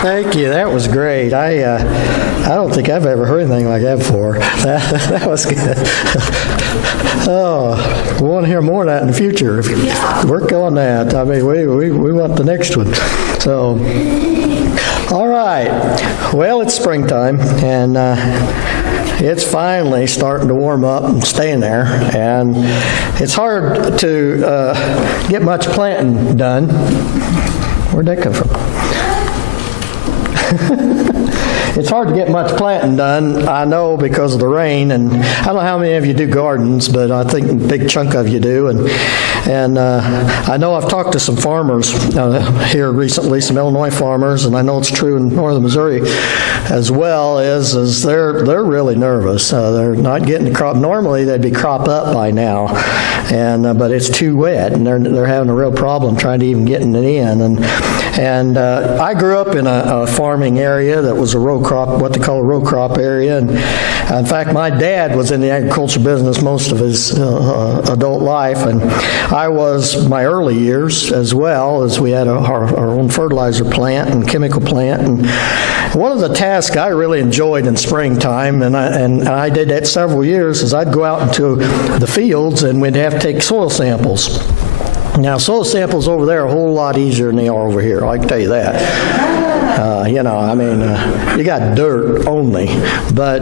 Thank you. That was great. I don't think I've ever heard anything like that before. That was good. Oh, we want to hear more of that in the future. Work on that. I mean, we want the next one. So, all right. Well, it's springtime, and it's finally starting to warm up and staying there. And it's hard to get much planting done. Where'd that come from? It's hard to get much planting done, I know, because of the rain, and I don't know how many of you do gardens, but I think a big chunk of you do, and I know I've talked to some farmers here recently, some Illinois farmers, and I know it's true in northern Missouri as well, is they're really nervous. They're not getting the crop. Normally they'd be crop up by now, but it's too wet, and they're having a real problem trying to even getting it in, and I grew up in a farming area that was a row crop, what they call a row crop area. And in fact, my dad was in the agriculture business most of his adult life, and I was my early years as well, as we had our own fertilizer plant and chemical plant. And one of the tasks I really enjoyed in springtime, and I did that several years, is I'd go out into the fields and we'd have to take soil samples. Now, soil samples over there are a whole lot easier than they are over here, I can tell you that. You got dirt only. But,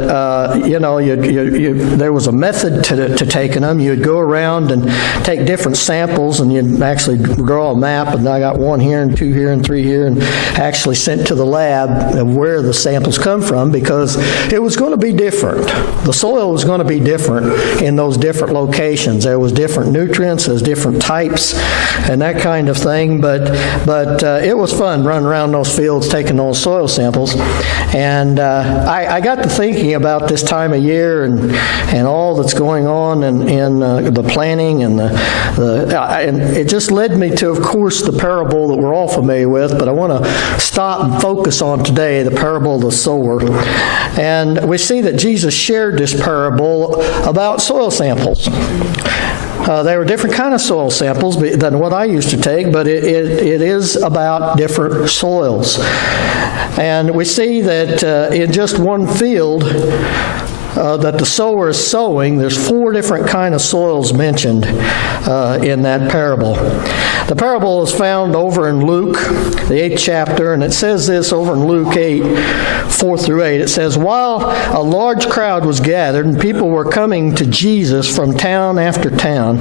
there was a method to taking them. You'd go around and take different samples, and you'd actually draw a map, and I got 1 here and 2 here and 3 here, and actually sent to the lab of where the samples come from, because it was going to be different. The soil was going to be different in those different locations. There was different nutrients, there's different types, and that kind of thing. But it was fun running around those fields taking those soil samples. And I got to thinking about this time of year and all that's going on in the planting and and it just led me to, of course, the parable that we're all familiar with, but I want to stop and focus on today the parable of the sower. And we see that Jesus shared this parable about soil samples. They were different kind of soil samples than what I used to take, but it is about different soils. And we see that in just one field that the sower is sowing, there's 4 different kind of soils mentioned in that parable. The parable is found over in Luke, the 8th chapter, and it says this over in Luke 8, 4 through 8. It says, "While a large crowd was gathered and people were coming to Jesus from town after town,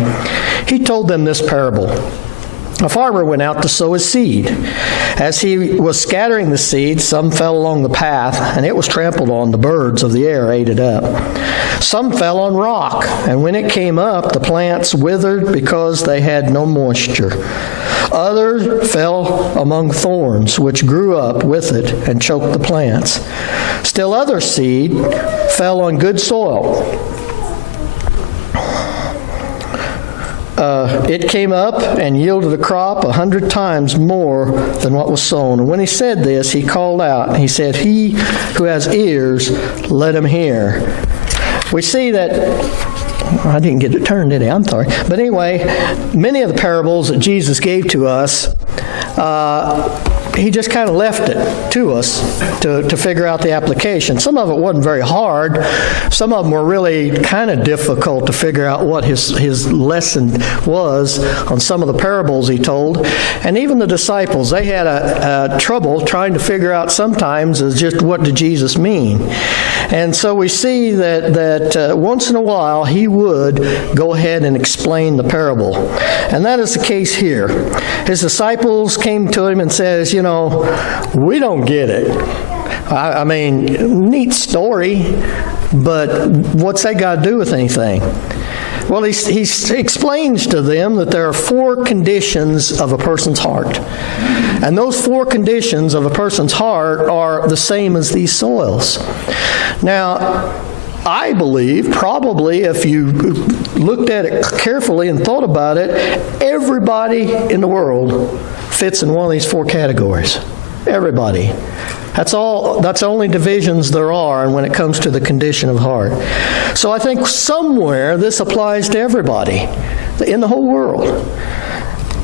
he told them this parable. A farmer went out to sow his seed. As he was scattering the seed, some fell along the path, and it was trampled on. The birds of the air ate it up. Some fell on rock, and when it came up, the plants withered because they had no moisture. Others fell among thorns, which grew up with it and choked the plants. Still other seed fell on good soil. It came up and yielded a crop 100 times more than what was sown. And when he said this, he called out. He said, 'He who has ears, let him hear.'" We see that, I didn't get it turned, did I? I'm sorry. But anyway, many of the parables that Jesus gave to us, he just kind of left it to us to figure out the application. Some of it wasn't very hard. Some of them were really kind of difficult to figure out what his lesson was on some of the parables he told. And even the disciples, they had a trouble trying to figure out sometimes is just what did Jesus mean. And so we see that once in a while he would go ahead and explain the parable. And that is the case here. His disciples came to him and says, we don't get it. I mean, neat story, but what's that got to do with anything? Well, he explains to them that there are 4 conditions of a person's heart. And those 4 conditions of a person's heart are the same as these soils. Now, I believe probably if you looked at it carefully and thought about it, everybody in the world fits in one of these 4 categories. Everybody. That's the only divisions there are and when it comes to the condition of heart. So I think somewhere this applies to everybody in the whole world.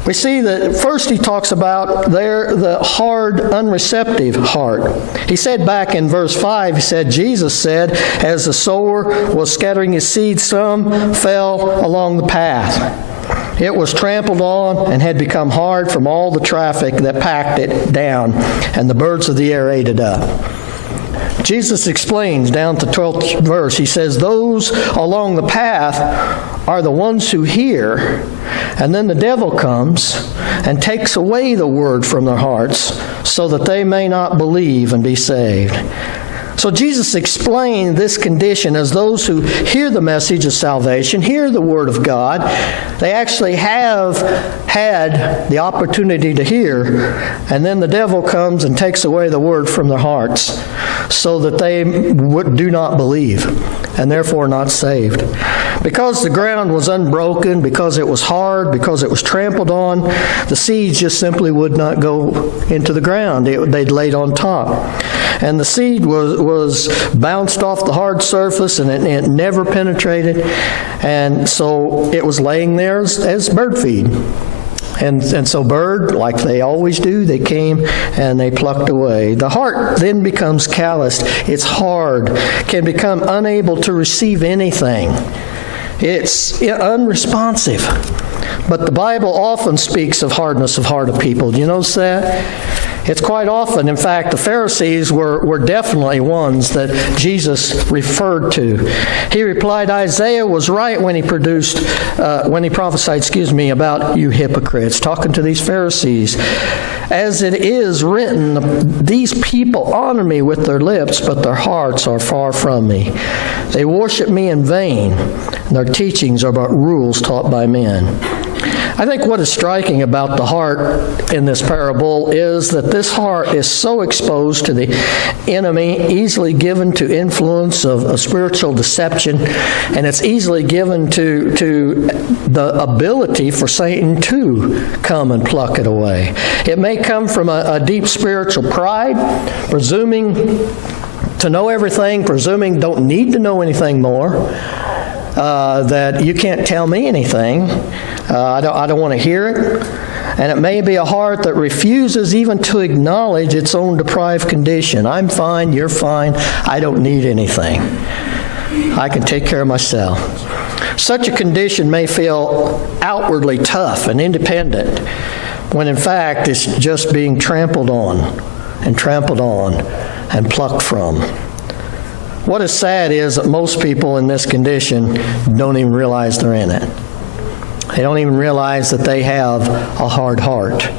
We see that first he talks about the hard, unreceptive heart. He said back in verse 5, he said, Jesus said, as the sower was scattering his seed, some fell along the path. It was trampled on and had become hard from all the traffic that packed it down, and the birds of the air ate it up. Jesus explains down to 12th verse. He says, those along the path are the ones who hear, and then the devil comes and takes away the word from their hearts so that they may not believe and be saved. So Jesus explained this condition as those who hear the message of salvation, hear the Word of God. They actually have had the opportunity to hear, and then the devil comes and takes away the Word from their hearts so that they do not believe and therefore not saved. Because the ground was unbroken, because it was hard, because it was trampled on, the seeds just simply would not go into the ground. They'd laid on top. And the seed was bounced off the hard surface, and it never penetrated. And so it was laying there as bird feed. And so bird, like they always do, they came and they plucked away. The heart then becomes calloused. It's hard, can become unable to receive anything. It's unresponsive. But the Bible often speaks of hardness of heart of people. Do you notice that? It's quite often. In fact, the Pharisees were definitely ones that Jesus referred to. He replied, Isaiah was right when he prophesied, about you hypocrites, talking to these Pharisees. As it is written, these people honor me with their lips, but their hearts are far from me. They worship me in vain, and their teachings are but rules taught by men. I think what is striking about the heart in this parable is that this heart is so exposed to the enemy, easily given to influence of spiritual deception, and it's easily given to the ability for Satan to come and pluck it away. It may come from a deep spiritual pride, presuming to know everything, presuming don't need to know anything more, that you can't tell me anything. I don't want to hear it. And it may be a heart that refuses even to acknowledge its own deprived condition. I'm fine, you're fine, I don't need anything. I can take care of myself. Such a condition may feel outwardly tough and independent, when in fact it's just being trampled on and plucked from. What is sad is that most people in this condition don't even realize they're in it. They don't even realize that they have a hard heart.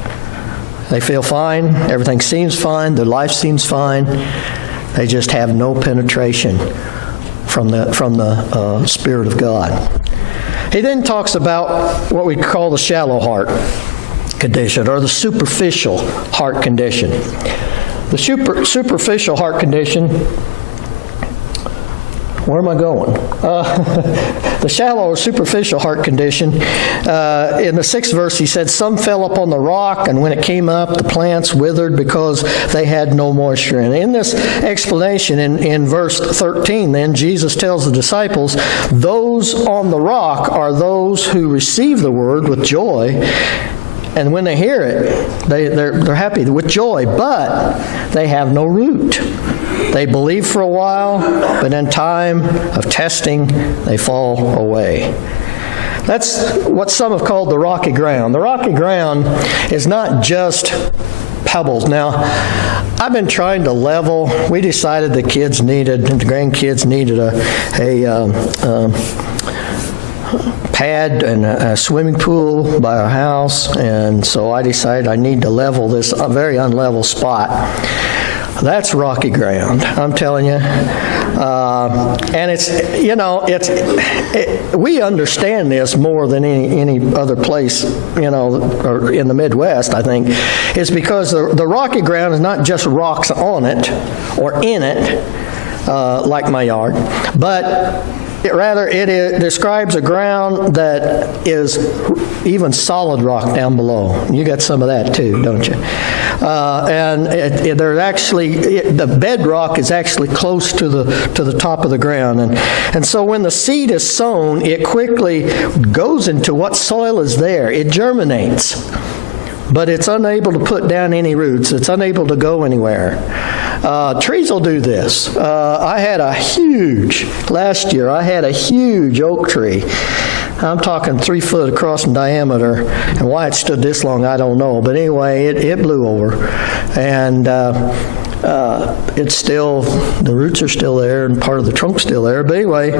They feel fine, everything seems fine, their life seems fine. They just have no penetration from the Spirit of God. He then talks about what we call the shallow heart condition, or the superficial heart condition. The superficial heart condition, where am I going? The shallow or superficial heart condition. In the 6th verse, he said, some fell upon the rock, and when it came up, the plants withered because they had no moisture. And in this explanation, in verse 13, then, Jesus tells the disciples, those on the rock are those who receive the word with joy. And when they hear it, they're happy with joy, but they have no root. They believe for a while, but in time of testing, they fall away. That's what some have called the rocky ground. The rocky ground is not just pebbles. Now, I've been trying to level. We decided the grandkids needed a pad and a swimming pool by our house, and so I decided I need to level this very unlevel spot. That's rocky ground, I'm telling you. And we understand this more than any other place, or in the Midwest, I think. It's because the rocky ground is not just rocks on it or in it, like my yard, but it describes a ground that is even solid rock down below. You got some of that too, don't you? And the bedrock is actually close to the top of the ground, and so when the seed is sown, it quickly goes into what soil is there. It germinates. but it's unable to put down any roots. It's unable to go anywhere. Trees will do this. Last year I had a huge oak tree. I'm talking 3 foot across in diameter, and why it stood this long, I don't know. But anyway, it blew over, and it's still, the roots are still there, and part of the trunk's still there. But anyway,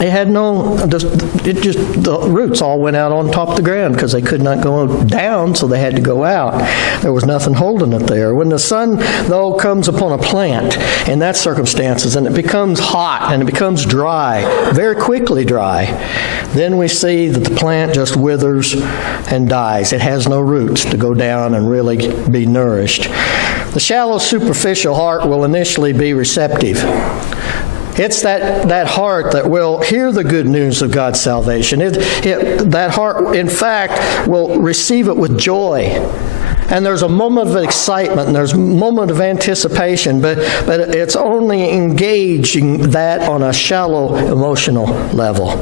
it had the roots all went out on top of the ground because they could not go down, so they had to go out. There was nothing holding it there. When the sun, though, comes upon a plant in that circumstances, and it becomes hot and it becomes dry, very quickly dry, then we see that the plant just withers and dies. It has no roots to go down and really be nourished. The shallow, superficial heart will initially be receptive. It's that heart that will hear the good news of God's salvation. That heart, in fact, will receive it with joy. And there's a moment of excitement, and there's a moment of anticipation, but it's only engaging that on a shallow emotional level.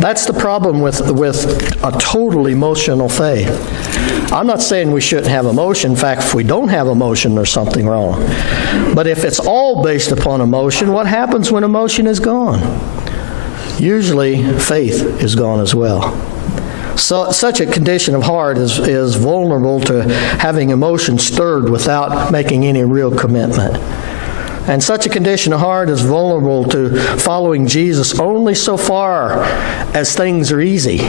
That's the problem with a total emotional faith. I'm not saying we shouldn't have emotion. In fact, if we don't have emotion, there's something wrong. But if it's all based upon emotion, what happens when emotion is gone? Usually, faith is gone as well. So, such a condition of heart is vulnerable to having emotion stirred without making any real commitment. And such a condition of heart is vulnerable to following Jesus only so far as things are easy,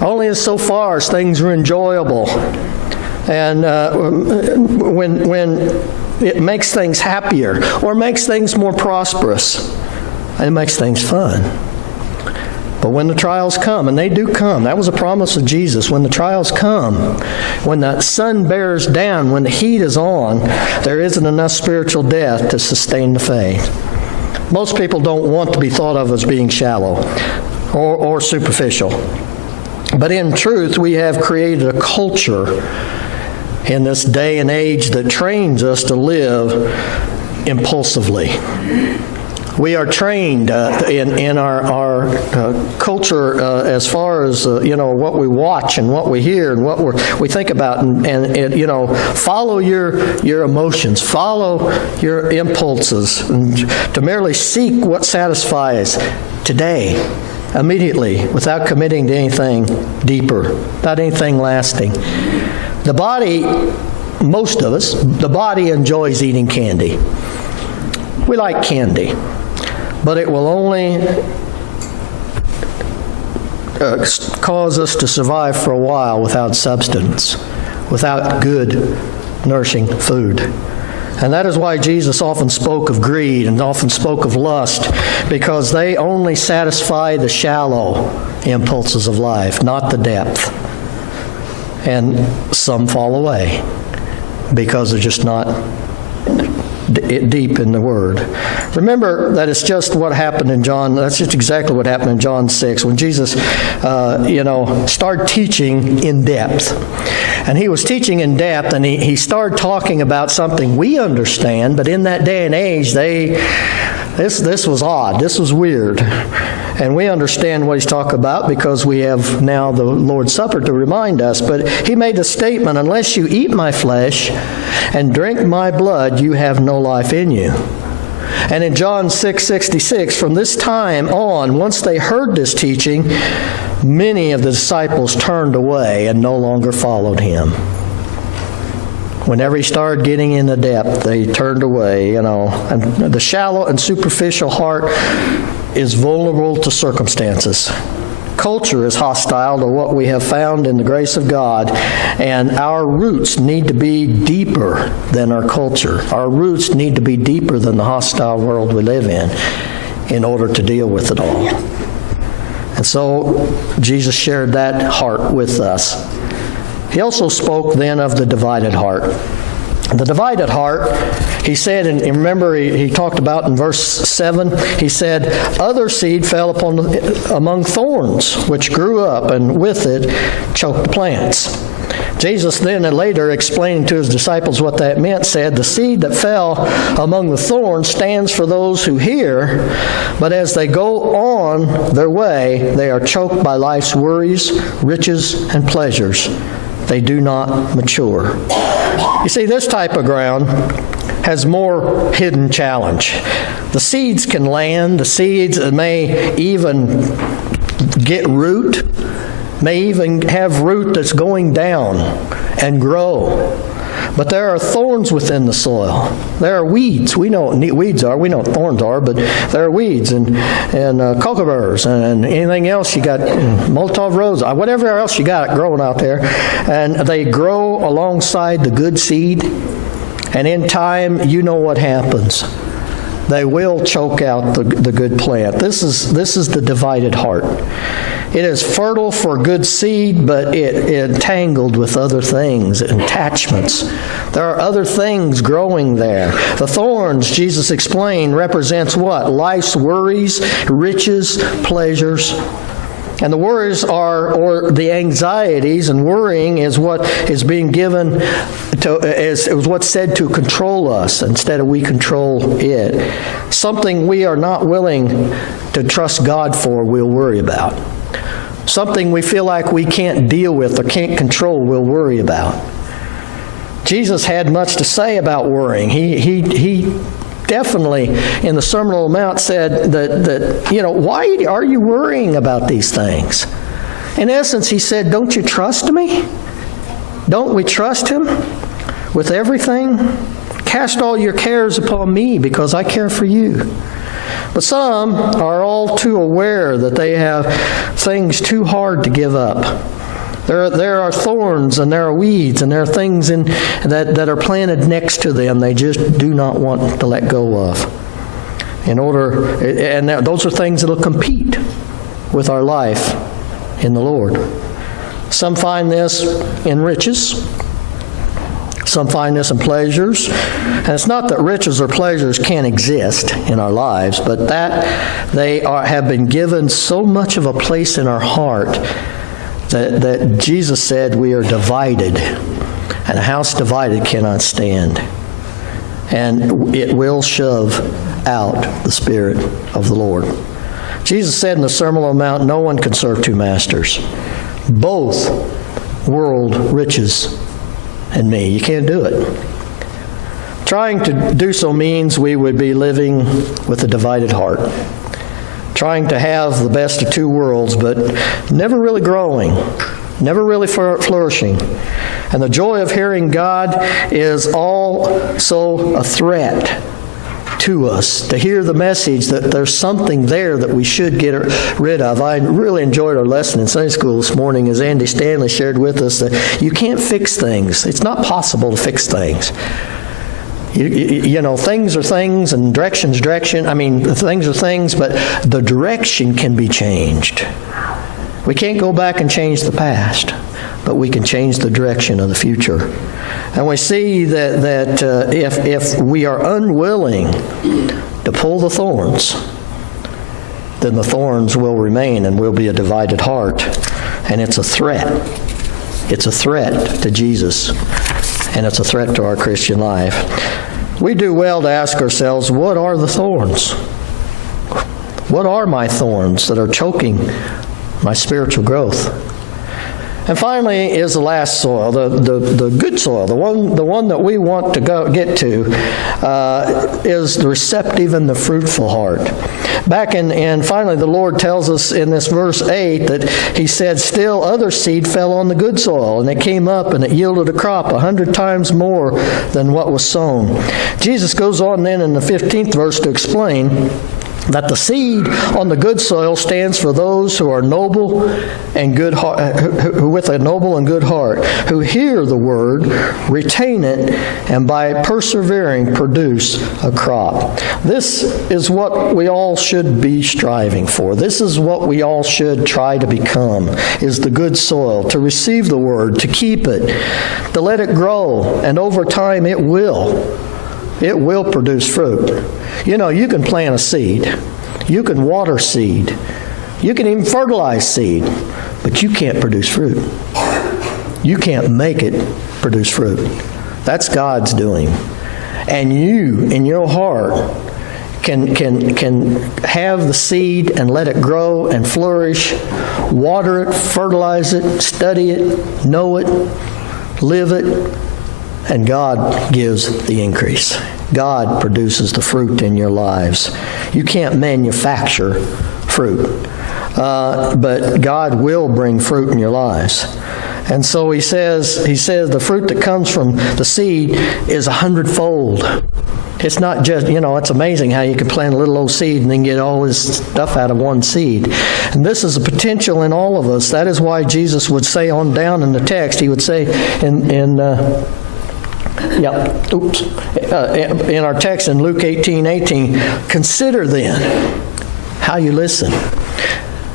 only as so far as things are enjoyable. And when it makes things happier or makes things more prosperous, it makes things fun. But when the trials come, and they do come, that was a promise of Jesus, when the trials come, when the sun bears down, when the heat is on, there isn't enough spiritual death to sustain the faith. Most people don't want to be thought of as being shallow or superficial. But in truth, we have created a culture in this day and age that trains us to live impulsively. We are trained in our culture as far as what we watch and what we hear and what we think about, and follow your emotions, follow your impulses, and to merely seek what satisfies today, immediately, without committing to anything deeper, without anything lasting. The body, most of us, the body enjoys eating candy. We like candy. But it will only cause us to survive for a while without substance, without good, nourishing food. And that is why Jesus often spoke of greed and often spoke of lust, because they only satisfy the shallow impulses of life, not the depth. And some fall away because they're just not deep in the Word. Remember that it's just what happened in John. That's just exactly what happened in John 6 when Jesus, started teaching in depth. And he was teaching in depth, and he started talking about something we understand, but in that day and age, this was odd. This was weird. And we understand what he's talking about because we have now the Lord's Supper to remind us. But he made the statement, unless you eat my flesh and drink my blood, you have no life in you. And in John 6:66, from this time on, once they heard this teaching, many of the disciples turned away and no longer followed him. Whenever he started getting in the depth, they turned away, And the shallow and superficial heart is vulnerable to circumstances. Culture is hostile to what we have found in the grace of God, and our roots need to be deeper than our culture. Our roots need to be deeper than the hostile world we live in order to deal with it all. And so Jesus shared that heart with us. He also spoke then of the divided heart. The divided heart, he said, and remember he talked about in verse 7, he said, other seed fell among thorns, which grew up, and with it choked the plants. Jesus then and later, explaining to his disciples what that meant, said, "The seed that fell among the thorns stands for those who hear, but as they go on their way, they are choked by life's worries, riches, and pleasures. They do not mature." You see, this type of ground has more hidden challenge. The seeds can land. The seeds may even get root, may even have root that's going down and grow. But there are thorns within the soil. There are weeds. We know what weeds are. We know what thorns are, but there are weeds and cucumbers and anything else you got, Molotov rose, whatever else you got growing out there. And they grow alongside the good seed. And in time, you know what happens. They will choke out the good plant. This is the divided heart. It is fertile for good seed, but it entangled with other things, attachments. There are other things growing there. The thorns, Jesus explained, represents what? Life's worries, riches, pleasures. And the worries are, or the anxieties, and worrying is what is being given to, is what's said to control us instead of we control it. Something we are not willing to trust God for, we'll worry about. Something we feel like we can't deal with or can't control, we'll worry about. Jesus had much to say about worrying. He definitely, in the Sermon on the Mount, said that why are you worrying about these things? In essence, he said, don't you trust me? Don't we trust him with everything? Cast all your cares upon me because I care for you. But some are all too aware that they have things too hard to give up. There are thorns and there are weeds and there are things that are planted next to them they just do not want to let go of. And those are things that will compete with our life in the Lord. Some find this in riches. Some find this in pleasures. And it's not that riches or pleasures can't exist in our lives, but that they have been given so much of a place in our heart that Jesus said we are divided, and a house divided cannot stand. And it will shove out the Spirit of the Lord. Jesus said in the Sermon on the Mount, no one can serve two masters. Both world riches and me. You can't do it. Trying to do so means we would be living with a divided heart. Trying to have the best of two worlds, but never really growing, never really flourishing. And the joy of hearing God is also a threat to us, to hear the message that there's something there that we should get rid of. I really enjoyed our lesson in Sunday school this morning as Andy Stanley shared with us that you can't fix things. It's not possible to fix things. Things are things and direction's direction. Things are things, but the direction can be changed. We can't go back and change the past, but we can change the direction of the future. And we see that if we are unwilling to pull the thorns, then the thorns will remain and will be a divided heart. And it's a threat. It's a threat to Jesus, and it's a threat to our Christian life. We do well to ask ourselves, what are the thorns? What are my thorns that are choking my spiritual growth? And finally is the last soil, the good soil, the one that we want to get to, is the receptive and the fruitful heart. And finally the Lord tells us in this verse 8 that he said, still other seed fell on the good soil, and it came up and it yielded a crop 100 times more than what was sown. Jesus goes on then in the 15th verse to explain that the seed on the good soil stands for those who are noble and good heart, who with a noble and good heart, who hear the word, retain it, and by persevering produce a crop. This is what we all should be striving for. This is what we all should try to become, is the good soil, to receive the word, to keep it, to let it grow, and over time it will produce fruit. You can plant a seed. You can water seed. You can even fertilize seed. But you can't produce fruit. You can't make it produce fruit. That's God's doing. And you, in your heart, can have the seed and let it grow and flourish, water it, fertilize it, study it, know it, live it, and God gives the increase. God produces the fruit in your lives. You can't manufacture fruit, but God will bring fruit in your lives. And so he says the fruit that comes from the seed is 100-fold. It's not just, it's amazing how you can plant a little old seed and then get all this stuff out of one seed. And this is a potential in all of us. That is why Jesus would say on down in the text, he would say in our text in Luke 18:18, consider then how you listen.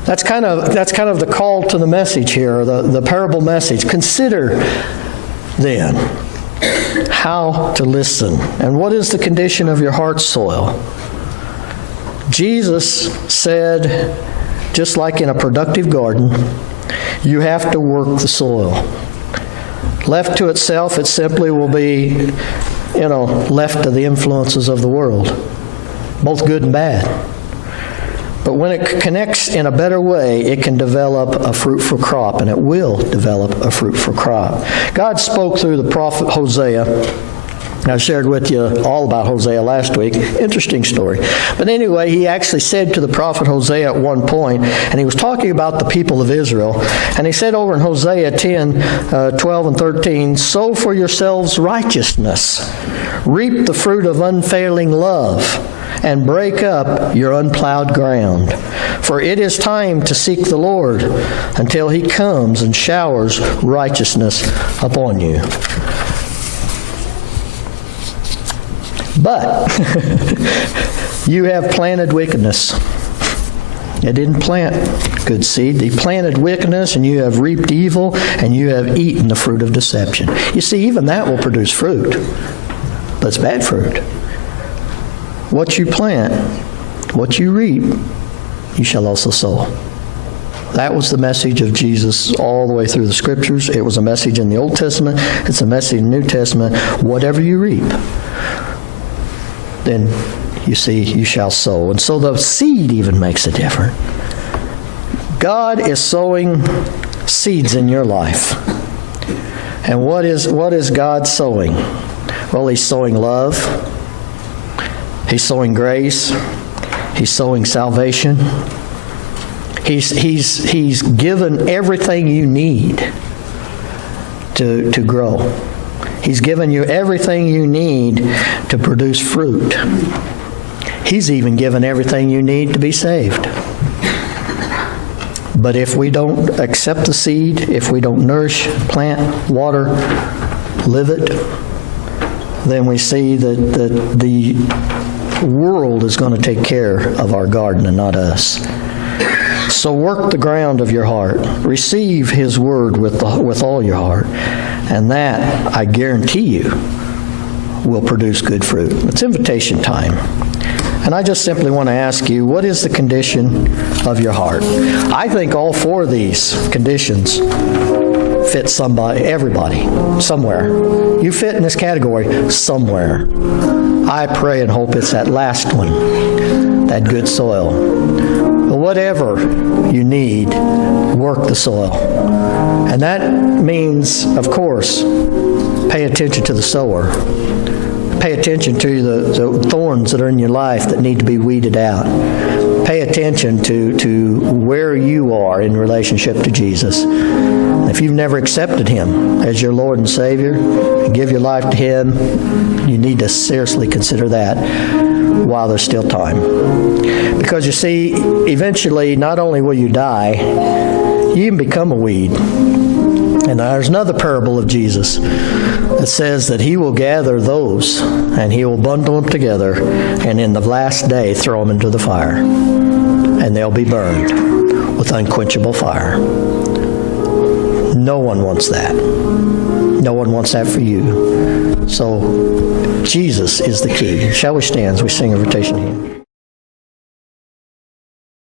That's kind of the call to the message here, the parable message. Consider then how to listen. And what is the condition of your heart soil? Jesus said, just like in a productive garden, you have to work the soil. Left to itself, it simply will be, left to the influences of the world, both good and bad. But when it connects in a better way, it can develop a fruitful crop, and it will develop a fruitful crop. God spoke through the prophet Hosea. I shared with you all about Hosea last week. Interesting story. But anyway, he actually said to the prophet Hosea at one point, and he was talking about the people of Israel, and he said over in Hosea 10, 12 and 13, sow for yourselves righteousness, reap the fruit of unfailing love, and break up your unplowed ground. For it is time to seek the Lord until he comes and showers righteousness upon you. But you have planted wickedness. It didn't plant good seed. He planted wickedness, and you have reaped evil, and you have eaten the fruit of deception. You see, even that will produce fruit, but it's bad fruit. What you plant, what you reap, you shall also sow. That was the message of Jesus all the way through the Scriptures. It was a message in the Old Testament. It's a message in the New Testament. Whatever you reap, then you see you shall sow. And so the seed even makes a difference. God is sowing seeds in your life. And what is God sowing? Well, he's sowing love. He's sowing grace. He's sowing salvation. He's given everything you need to grow. He's given you everything you need to produce fruit. He's even given everything you need to be saved. But if we don't accept the seed, if we don't nourish, plant, water, live it, then we see that the world is going to take care of our garden and not us. So work the ground of your heart. Receive his word with all your heart. And that, I guarantee you, will produce good fruit. It's invitation time. And I just simply want to ask you, what is the condition of your heart? I think all four of these conditions fit everybody, somewhere. You fit in this category somewhere. I pray and hope it's that last one, that good soil. But whatever you need, work the soil. And that means, of course, pay attention to the sower. Pay attention to the thorns that are in your life that need to be weeded out. Pay attention to where you are in relationship to Jesus. If you've never accepted him as your Lord and Savior, and give your life to him, you need to seriously consider that while there's still time. Because you see, eventually, not only will you die, you can become a weed. And there's another parable of Jesus that says that he will gather those and he will bundle them together and in the last day throw them into the fire. And they'll be burned with unquenchable fire. No one wants that. No one wants that for you. So Jesus is the key. Shall we stand as we sing invitation hymn?